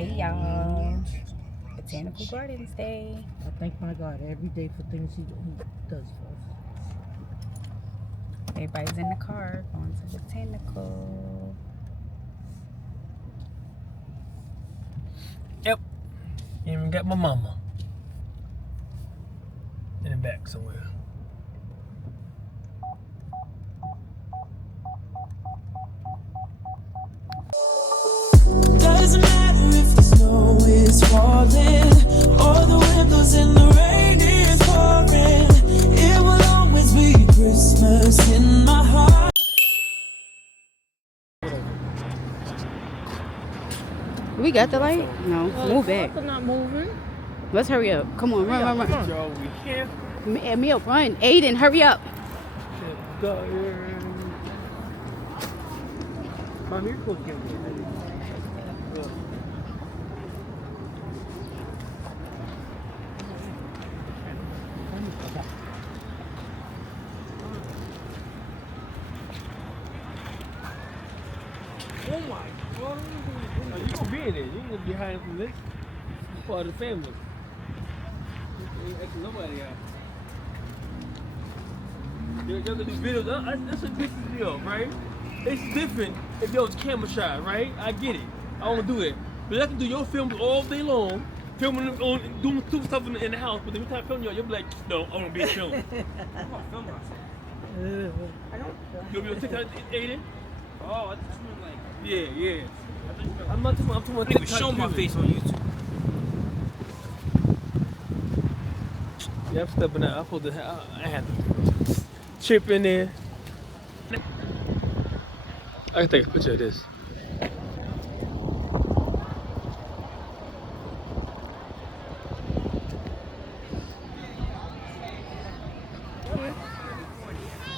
Hey y'all, Botanical Gardens Day. I thank my God every day for things he does for us. Everybody's in the car going to Botanical. Yep. Even got my mama in the back somewhere. Doesn't matter if the snow is falling or the windows and the rain is pouring. It will always be Christmas in my heart. We got the light? No, move back. They're not moving. Let's hurry up. Come on, run. Y'all, we here. Emil, run. Aiden, hurry up. Mom, you're supposed to get me. Oh my God! You gonna be in there? You gonna be hiding from this? It's part of the family. Ain't actually nobody out. Y'all gonna do videos? That's a different deal, right? It's different if y'all was camera shy, right? I get it. I don't do it, but I can do your films all day long, filming on doing stupid stuff in the house. But every time I film y'all, you'll be like, no, I want to be filmed. I'm gonna film myself. You'll be on TikTok, Aiden? Oh, I just meant like. Yeah. I'm not too much. I think we show my face on YouTube. Yeah, I'm stepping out. I had to chip in there. I can take a picture of this.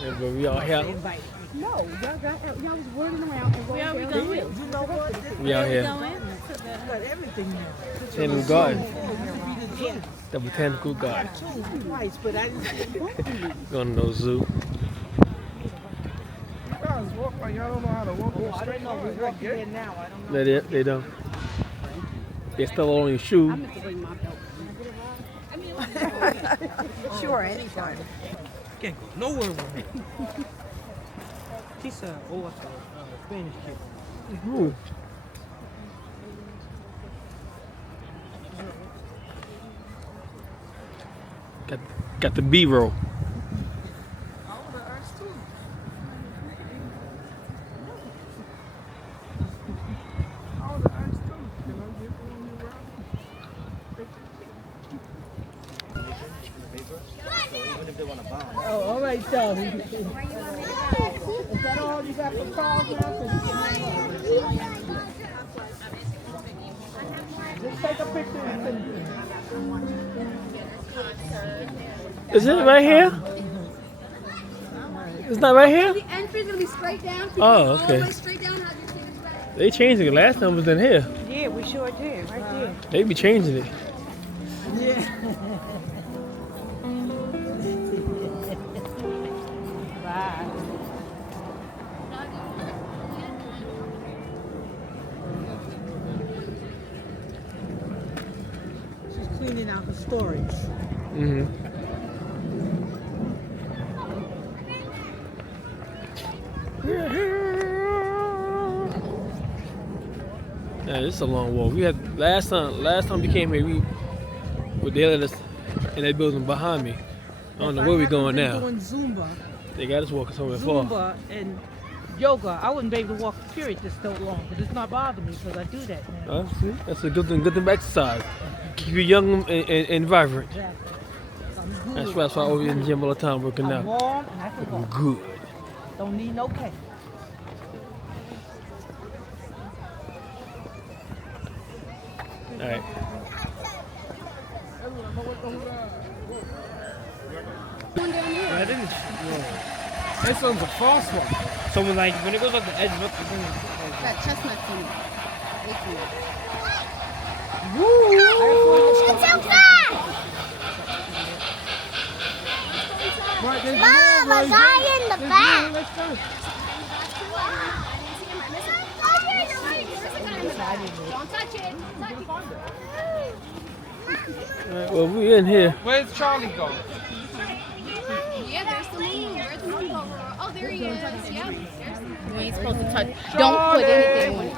Yeah, but we all here. No, y'all was whirling around. And Where are we going? You know what? We out here. Got everything now. Botanical Garden. The Botanical Garden. Twice, but I didn't. Going to no zoo. You guys walk like y'all don't know how to walk. I don't know. We're walking there now. I don't know. They don't. They still on your shoe. I'm going to bring my belt. Sure, anytime. Can't go nowhere with me. He's a Spanish kid. Ooh. Got the B-roll. Oh, all right, Charlie. Is that all you got for calls now? Just take a picture and send it. Is it right here? It's not right here? The entry's gonna be straight down. Keep Oh, it all okay. the way straight down. Have your tickets back. They changed it. Last time was in here. Yeah, we sure did, right there. They be changing it. Yeah. Bye. She's cleaning out the storage. Mm-hmm. Yeah, this is a long walk. We had last time we came here, they let us in that building behind me. I don't know where we going now. Doing Zumba, They got us walking somewhere far. Zumba and yoga. I wouldn't be able to walk period this so long, but it's not bothering me because I do that now. See? That's a good thing to exercise. Keep you young and vibrant. Exactly. I'm good. That's why I over in the gym all the time working I'm out. warm and I can I'm walk. good. Don't need no cane. All right. I didn't. This one's a false one. So when it goes off the edge, look, it's Got chestnuts in it. It's so fast! Mom, a guy in the back! Let's go. Don't touch it. Alright, well, we in here. Where's Charlie gone? Yeah, there's the moon. Where's the moon overall? Oh, there he is. Yep. There's the moon. You ain't supposed to touch. Don't put anything on it.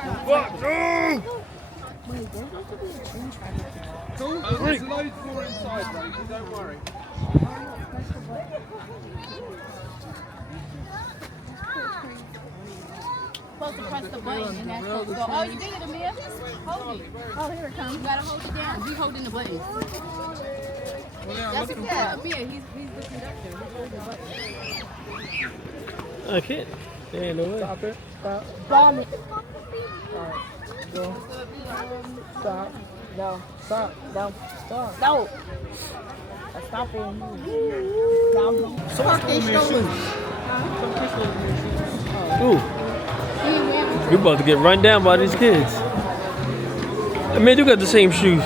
There's loads more inside, baby. Don't worry. Supposed to press the button and that's supposed to go. Oh, you did it, Amir. Hold it. Oh, here it comes. You gotta hold it down. He's holding the button. That's it. Yeah, Amir. He's the conductor. He's holding the button. I can't. There ain't no way. Stop it. Stop. Bomb it. Alright. Go. Stop. No. Stop. No. Stop. No. Stop it. Fuck they still loose. Ooh. We about to get run down by these kids. I mean, you got the same shoes.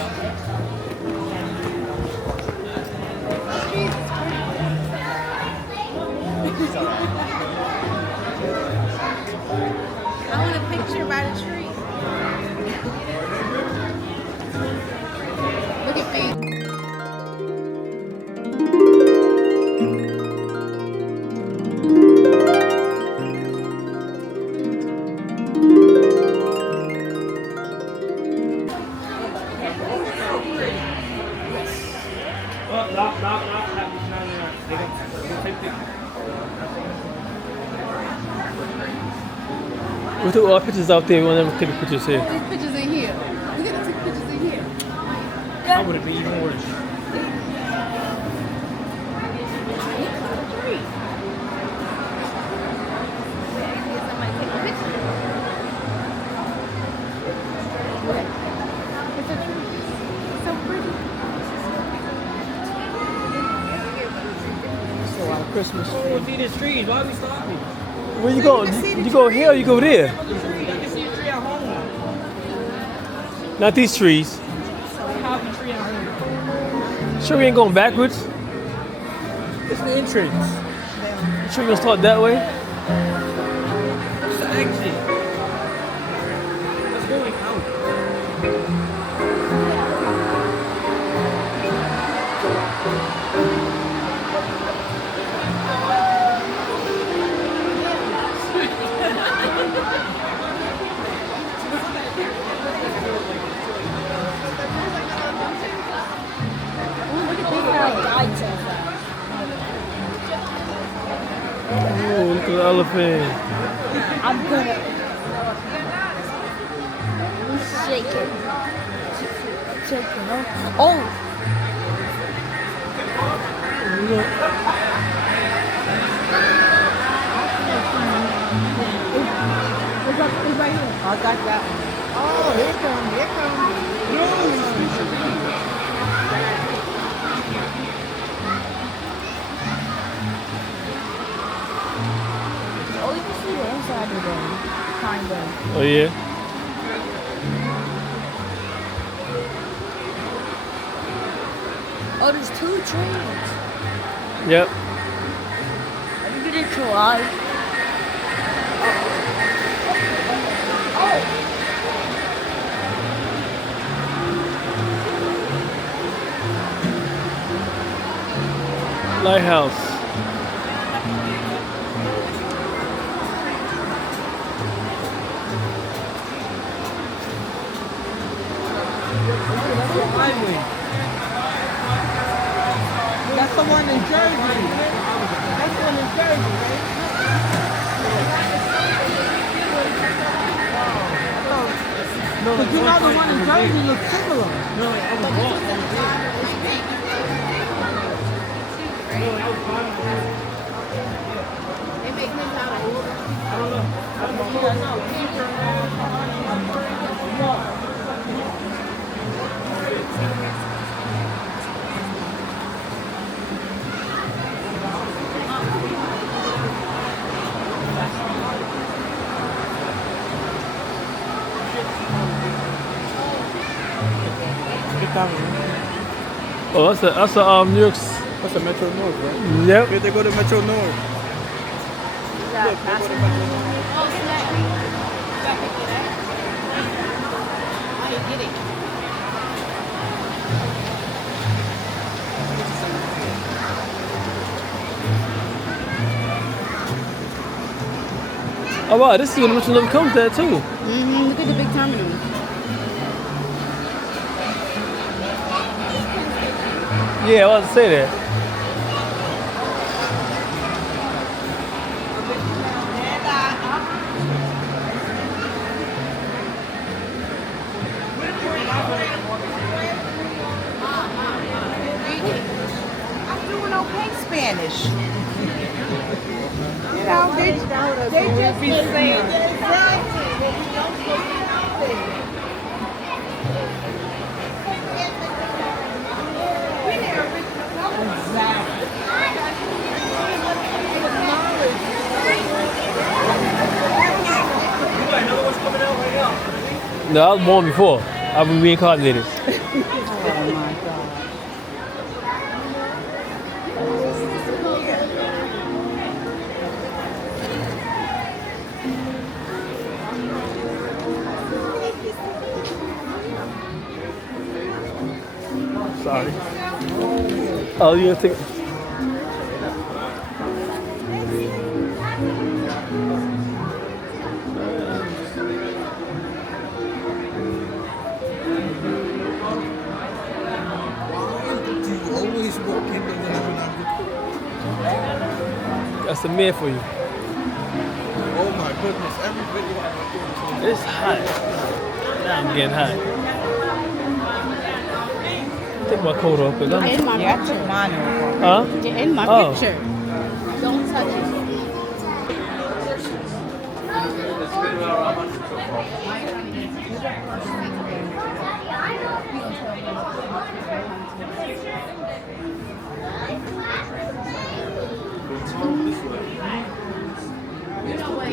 I want a picture by the tree. Look at me. We took all pictures out there. We want to take pictures here. These pictures in here. We gotta take pictures in here. That would have been even worse. That's a lot of Christmas. We'll see this trees. Why are we stopping? Where you going? You go here or you go there? I can see a tree at home. Not these trees. How the tree at home? Sure we ain't going backwards? It's the entrance. You sure we gonna start that way? What's the exit? Let's go out. Oh, look at the elephant. I'm gonna shake it. Shake it. Huh? Oh, It's right here. I got that one. Oh, here it comes. Here it comes. oh, you can see the inside of them, kind of. Oh yeah. Oh, there's 2 trees. Yep. Are you gonna try? Lighthouse. That's the one in Jersey. That's the one in Jersey, right? No, but you know the one in Jersey looks similar. No, I was wrong. They make them out of Oh, that's a New York. That's a Metro North, right? Yep. Here they go to Metro North. Oh wow, this is when Richard River comes there too. Mm-hmm. Look at the big terminal. Yeah, I was to say that. I'm doing okay Spanish. You know, they just be saying No, I was born before. I was reincarnated. Sorry. Oh, you gonna take it? That's a man for you. Oh my goodness, every video I It's hot. Now I'm getting hot. Take my coat off, cause I'm. In my I picture. took mine off. Huh? You're in my Oh. picture. Don't touch it.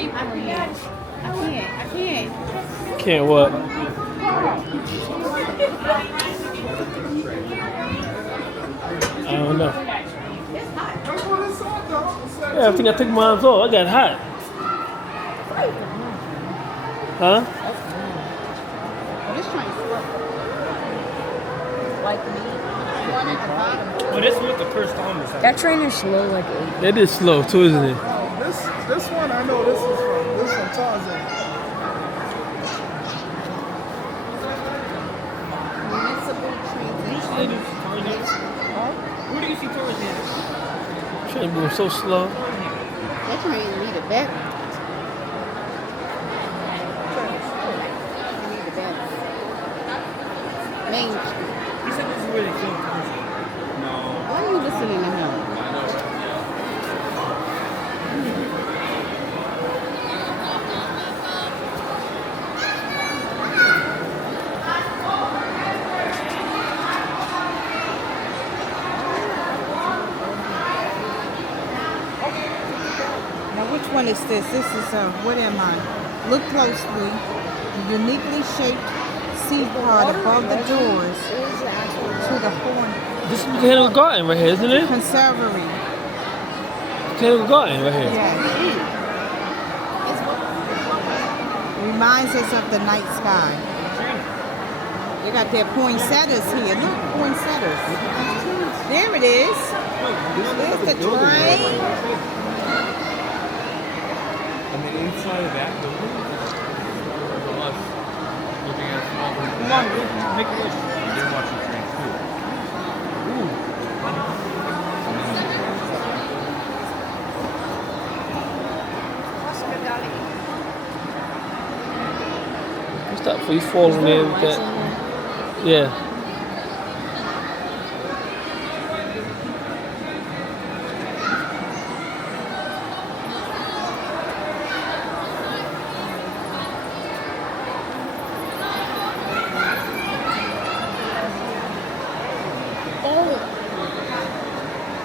I can't. Can't what? I don't know. Yeah, I think I took mine off. I got hot. Huh? This train's slow. Like me. One at the bottom. Well, this was the first time this happened. That train is slow like 8. That is slow too, isn't it? This one I know this is from Tarzan. Municipal transit. Where do you see Tarzan? Train moving so slow. That train need a battery. They need a battery. Main Street. He said this is where they filmed Tarzan. Why are you listening to him? Now which one is this? This is what am I? Look closely. The uniquely shaped seat part above the doors to the horn This is Botanical Garden right here, isn't it? conservatory. Botanical Garden right here. Yes. Reminds us of the night sky. They got their poinsettias here. Look, poinsettias. There it is. There's the train. And then inside of that building, us looking at small Come on. make a wish. They're watching trains too. Stop before you fall in there with that. Yeah.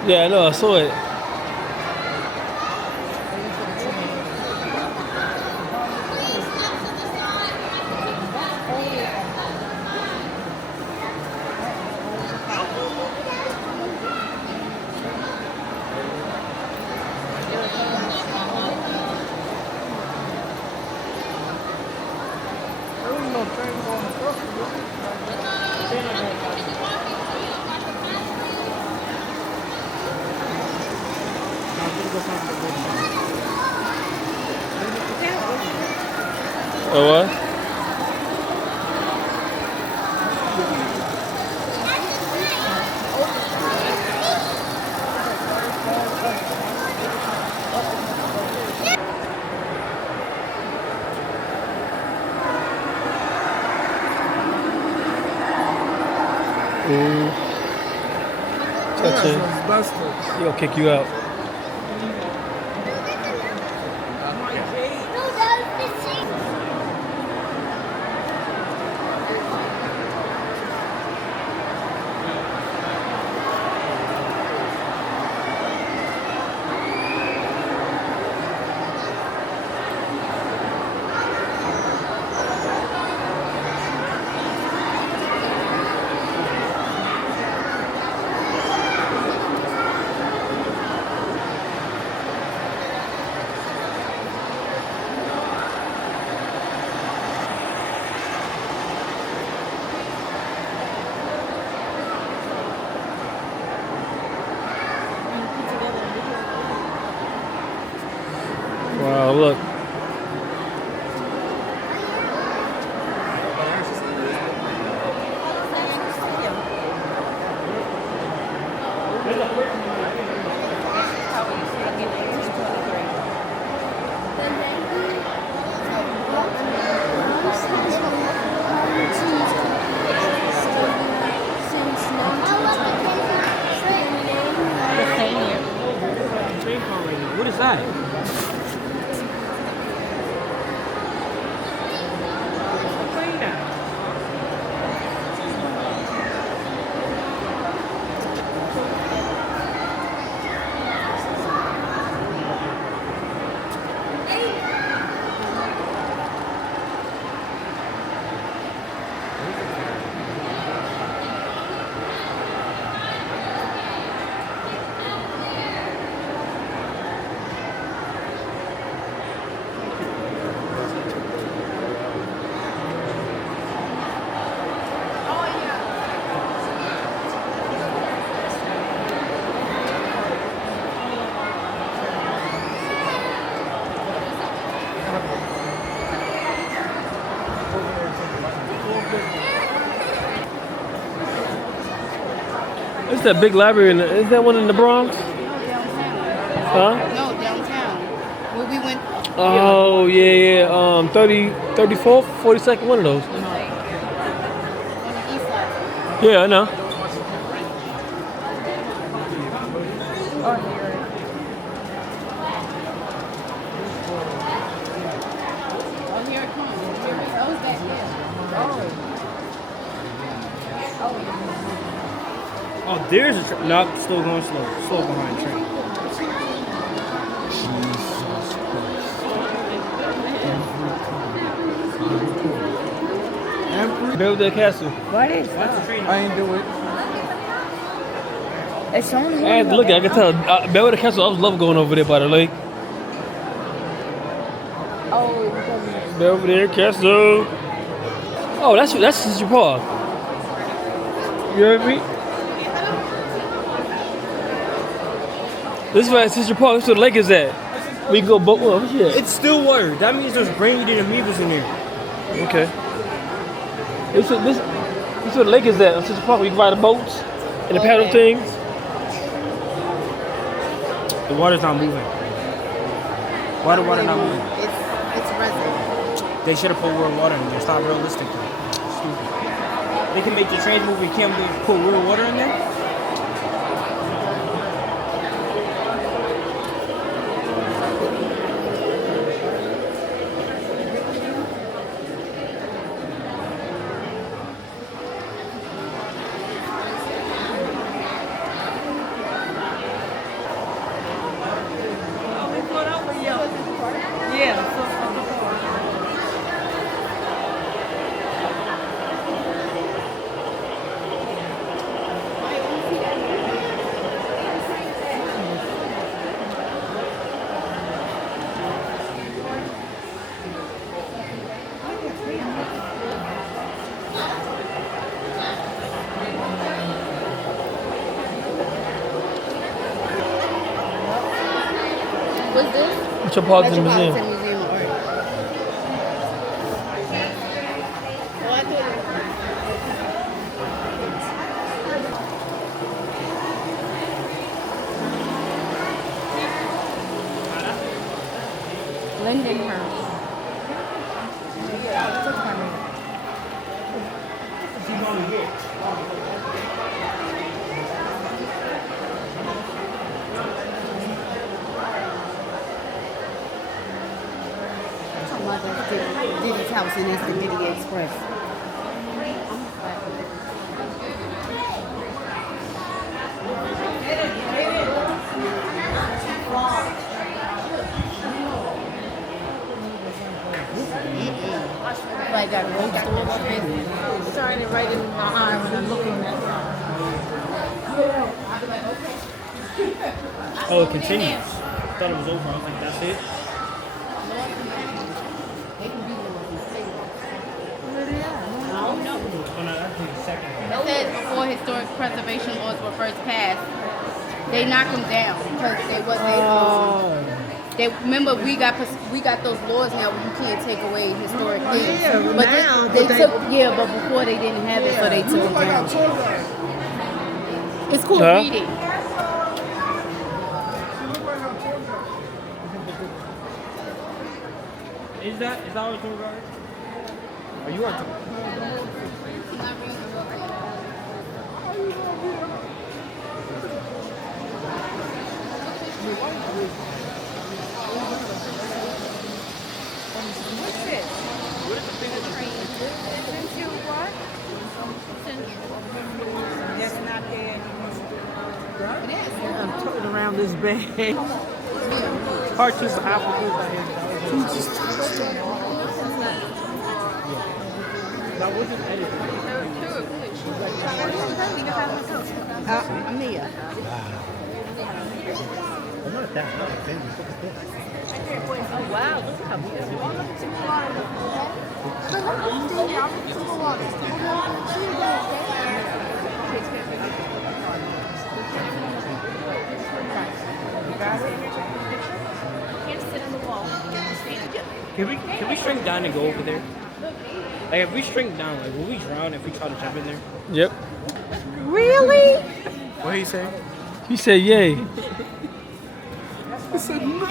Yeah, I know, I saw it. Oh, what? Touch it. He'll kick you out. Wow, look. What is that? It's that big library. Is that one in the Bronx? No, downtown. Huh? No, downtown. Where we went. Oh, yeah. 34th, 42nd, one of those. On the east side. Yeah, I know. Oh, here. Oh, here it comes. Here it goes back there. Oh, there's a train. Nope, still going slow. Slow behind train. Belvedere Castle. What is that? I ain't do it. It's only I had to look at it. I can tell. Belvedere Castle, I was love going over there by the lake. Oh, Belvedere Castle. Oh, that's Sister Park. You heard me? This is where Sister Park. This is where the lake is at. We can go boat. What shit? It's still water. That means there's brain-eating amoebas in there. Okay. This is where the lake is at. On Sister Park, we can ride the boats and the paddle things. The water's not moving. Why the water not moving? It's resin. They should have put real water in there. It's not realistic though. Stupid. They can make the trains move. You can't put real water in there. What's this? Metropolitan Museum. Museum of Art. Lindenhurst. Diddy's house and it's the Diddy Express. Like that roast a little bit. Starting right in my eye when I'm looking at Oh, it continues. I thought it was over. I was like, that's it. Oh, no, that's the second one. It said before historic preservation laws were first passed, they knocked them down because they remember we got those laws now where you can't take away historic things. Yeah, but now, they but took but before they didn't have it, so they took it down. It's cool reading. Is that what you're regarding? Are you on tour? That's not there. I'm turning around this bag. Part 2 is half of it. That wasn't edited. Mia. I'm not that famous. Oh wow, look how beautiful. Can we shrink down and go over there? Like if we shrink down, like will we drown if we try to jump in there? Yep. Really? What he say? He said, "Yay." I said no.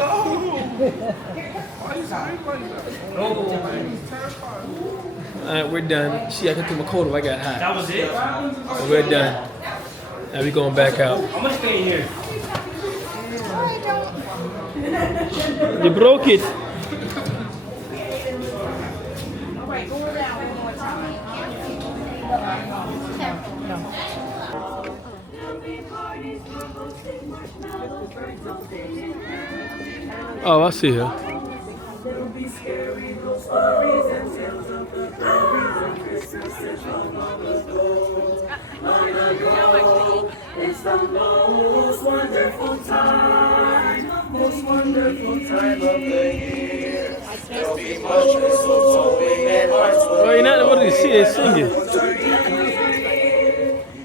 Alright, we're done. See, I can through my coat if I got hot. That was it? We're done. Now we going back out. I'm gonna stay here. You broke it. Oh, I see her. It's the most wonderful time of the year. There'll be much mistletoe and hearts will Oh, you're not able to see it singing.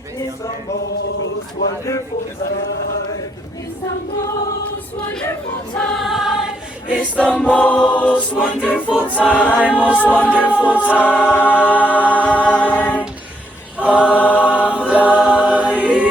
It's the most wonderful time. It's the most wonderful time. It's the most wonderful time, most wonderful time of the year.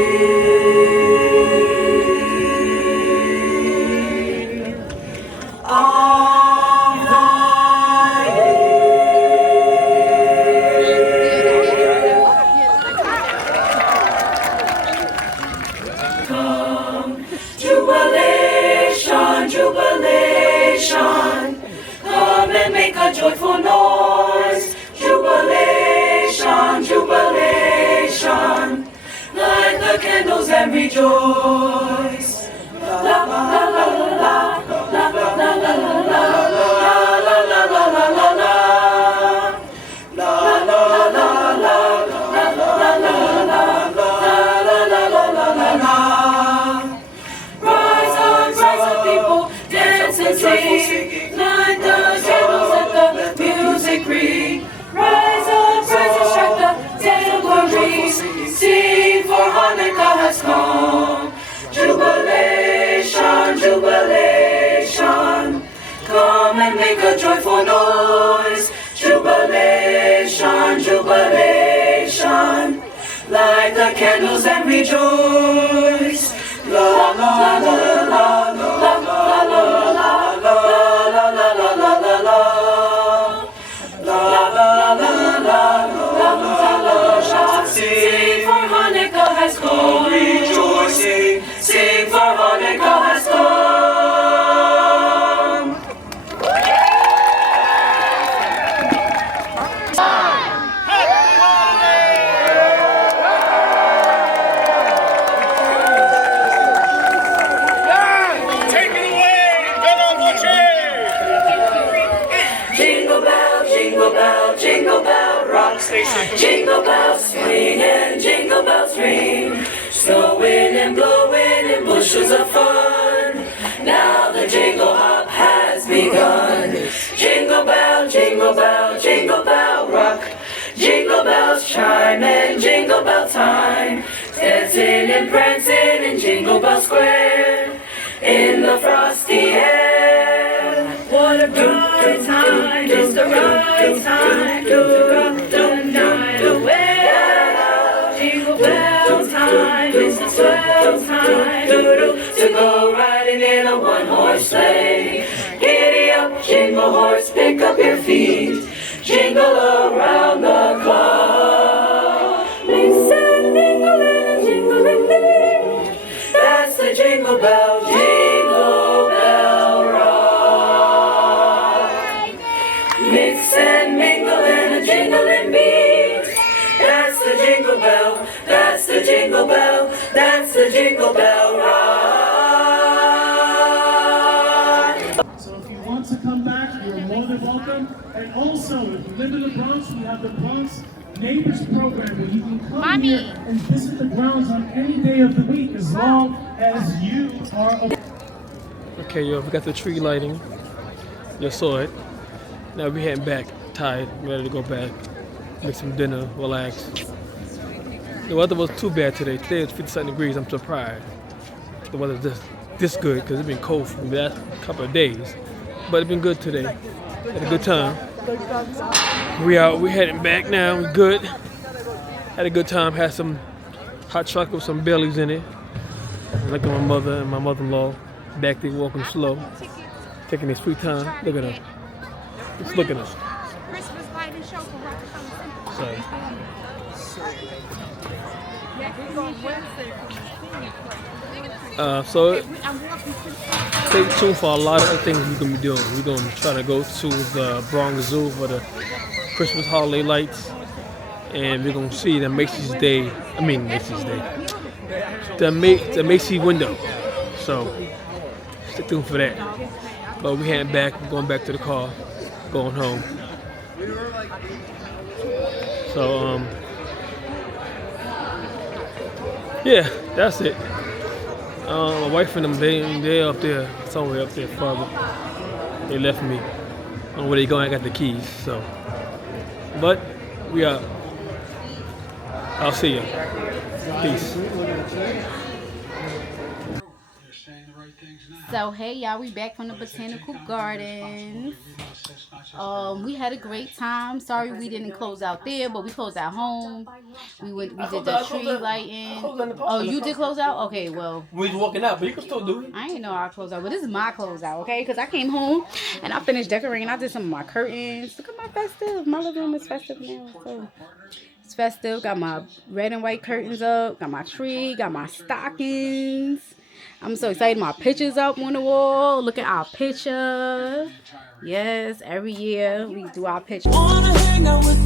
Jubilation, jubilation, come and make a joyful noise. Jubilation, jubilation, light the candles and rejoice. La la la la la la la la la la la la la la la la. Sing, light the candles, let the music ring. Rise up, strike the tambourine. Sing, for Hanukkah has come. Jubilation, jubilation, come and make a joyful noise. Jubilation, jubilation, light the candles and rejoice. La la la la la la la la la la la la la la. bushels of fun. Now the jingle hop has begun. Jingle bell, jingle bell, jingle bell rock. Jingle bells chime and jingle bell time. Dancing and prancing in Jingle Bell Square. In the frosty air. What a bright time, it's the right time to rock the night away. Jingle bell time, it's the swell time to go riding in a one-horse sleigh. Giddy up, jingle horse, pick up your feet. Jingle around the clock. Mix and mingle in a jingling beat. That's the Jingle Bell, Jingle Bell rock. Mix and mingle in a jingling beat. That's the Jingle Bell, that's the Jingle Bell, that's the Jingle Bell rock. So if you want to come back, you're more than welcome. And also, if you live in the Bronx, we have the Bronx Neighbors Program where you can come here and visit the grounds on any day of the week as long as you are. Okay, yo, we got the tree lighting. You saw it. Now we heading back, tired, ready to go back, make some dinner, relax. The weather was too bad today. Today it's 57 degrees. I'm surprised the weather's this good because it's been cold for the last couple of days. But it's been good today. Had a good time. We out. We heading back now. We good. Had a good time. Had some hot chocolate with some Baileys in it. Look at my mother and my mother-in-law back there walking slow, taking their sweet time. Look at her. Just look at us. So stay tuned for a lot of things we're gonna be doing. We're gonna try to go to the Bronx Zoo for the Christmas holiday lights, and we're gonna see the Macy's Day. The Macy's window. So stay tuned for that. But we heading back. We're going back to the car, going home. So yeah, that's it. My wife and them, they're up there, somewhere up there farther. They left me. I don't know where they going. I got the keys. So, but we out. I'll see you. Peace. So hey y'all, we back from the Botanical Gardens. We had a great time. Sorry we didn't close out there, but we closed out home. We did the tree lighting. Oh, you did close out? Okay, well. We was walking out, but you can still do it. I didn't know I closed out, but this is my closeout, okay? Because I came home and I finished decorating. I did some of my curtains. Look at my festive. My living room is festive now, so it's festive. Got my red and white curtains up. Got my tree. Got my stockings. I'm so excited. My picture's up on the wall. Look at our picture. Yes, every year we do our picture. Wanna hang out with